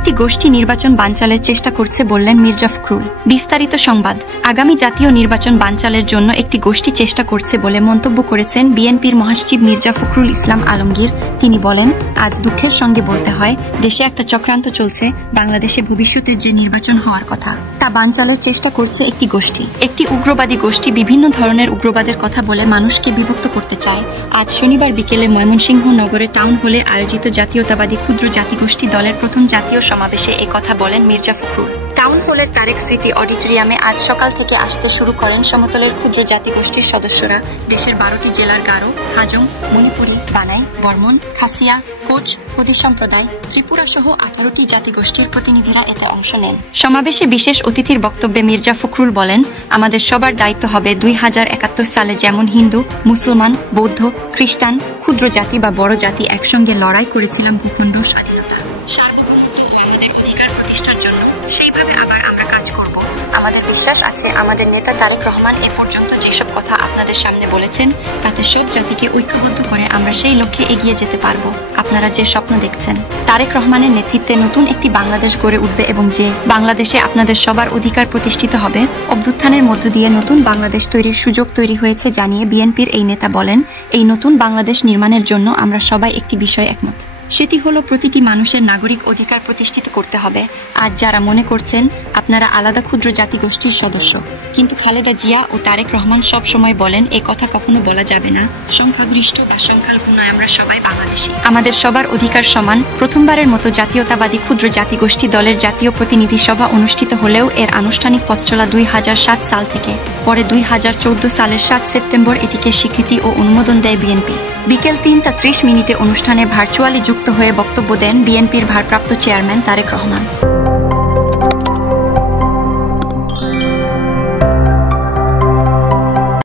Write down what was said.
একটি গোষ্ঠী নির্বাচন বানচালের চেষ্টা করছে বললেন মির্জা ফখরুল। বিস্তারিত সংবাদ। আগামী জাতীয় নির্বাচন বানচালের জন্য একটি গোষ্ঠী চেষ্টা করছে বলে মন্তব্য করেছেন বিএনপির মহাসচিব মির্জা ফখরুল ইসলাম আলমগীর। তিনি বলেন, আজ দুঃখের সঙ্গে বলতে হয়, দেশে একটা চক্রান্ত চলছে। বাংলাদেশে ভবিষ্যতের যে নির্বাচন হওয়ার কথা তা বানচালের চেষ্টা করছে একটি গোষ্ঠী। একটি উগ্রবাদী গোষ্ঠী বিভিন্ন ধরনের উগ্রবাদের কথা বলে মানুষকে বিভক্ত করতে চায়। আজ শনিবার বিকেলে ময়মনসিংহ নগরে টাউন হলে আয়োজিত জাতীয়তাবাদী ক্ষুদ্র জাতিগোষ্ঠী দলের প্রথম জাতীয় সমাবেশে এ কথা বলেন মির্জা ফখরুল। টাউন হলের তারেক স্মৃতি অডিটোরিয়ামে আজ সকাল থেকে আসতে শুরু করেন সমতলের ক্ষুদ্র জাতিগোষ্ঠীর সদস্যরা। দেশের 12টি জেলার গারো, হাজং, মণিপুরী, বানাই, বর্মন, খাসিয়া, কোচ, পদি সম্প্রদায়, ত্রিপুরা সহ 18টি জাতিগোষ্ঠীর প্রতিনিধিরা এতে অংশ নেন। সমাবেশে বিশেষ অতিথির বক্তব্যে মির্জা ফখরুল বলেন, আমাদের সবার দায়িত্ব হবে 2071 সালে যেমন হিন্দু, মুসলমান, বৌদ্ধ, খ্রিস্টান, ক্ষুদ্র জাতি বা বড় জাতি একসঙ্গে লড়াই করেছিলাম ভূখণ্ড স্বাধীনতা, সার্বভৌমত্ব ও আমাদের অধিকার প্রতিষ্ঠার জন্য, সেইভাবে আবার আমরা কাজ করব। আমাদের বিশ্বাস আছে, আমাদের নেতা তারেক রহমান এ পর্যন্ত যেসব কথা আপনাদের সামনে বলেছেন তাতে সব জাতিকে ঐক্যবদ্ধ করে আমরা সেই লক্ষ্যে এগিয়ে যেতে পারব। আপনারা যে স্বপ্ন দেখছেন, তারেক রহমানের নেতৃত্বে নতুন একটি বাংলাদেশ গড়ে উঠবে এবং যে বাংলাদেশে আপনাদের সবার অধিকার প্রতিষ্ঠিত হবে, অভ্যুত্থানের মধ্য দিয়ে নতুন বাংলাদেশ তৈরির সুযোগ তৈরি হয়েছে জানিয়ে বিএনপির এই নেতা বলেন, এই নতুন বাংলাদেশ নির্মাণের জন্য আমরা সবাই একটি বিষয়ে একমত। সেটি হলো প্রতিটি মানুষের নাগরিক অধিকার প্রতিষ্ঠিত করতে হবে। আজ যারা মনে করছেন আপনারা আলাদা ক্ষুদ্র জাতিগোষ্ঠীর সদস্য, কিন্তু খালেদা জিয়া ও তারেক রহমান সব সময় বলেন এ কথা কখনো বলা যাবে না। সংখ্যাগরিষ্ঠ বা সংখ্যালঘু নয়, আমরা সবাই বাংলাদেশী, আমাদের সবার অধিকার সমান। প্রথমবারের মতো জাতীয়তাবাদী ক্ষুদ্র জাতিগোষ্ঠী দলের জাতীয় প্রতিনিধি সভা অনুষ্ঠিত হলেও এর আনুষ্ঠানিক পথ চলা 2007 সাল থেকে। পরে 2014 সালের 7 সেপ্টেম্বর এটিকে স্বীকৃতি ও অনুমোদন দেয় বিএনপি। বিকেল 3টা 30 মিনিটে অনুষ্ঠানে ভার্চুয়ালি যুক্ত হয়ে বক্তব্য দেন বিএনপির ভারপ্রাপ্ত চেয়ারম্যান তারেক রহমান।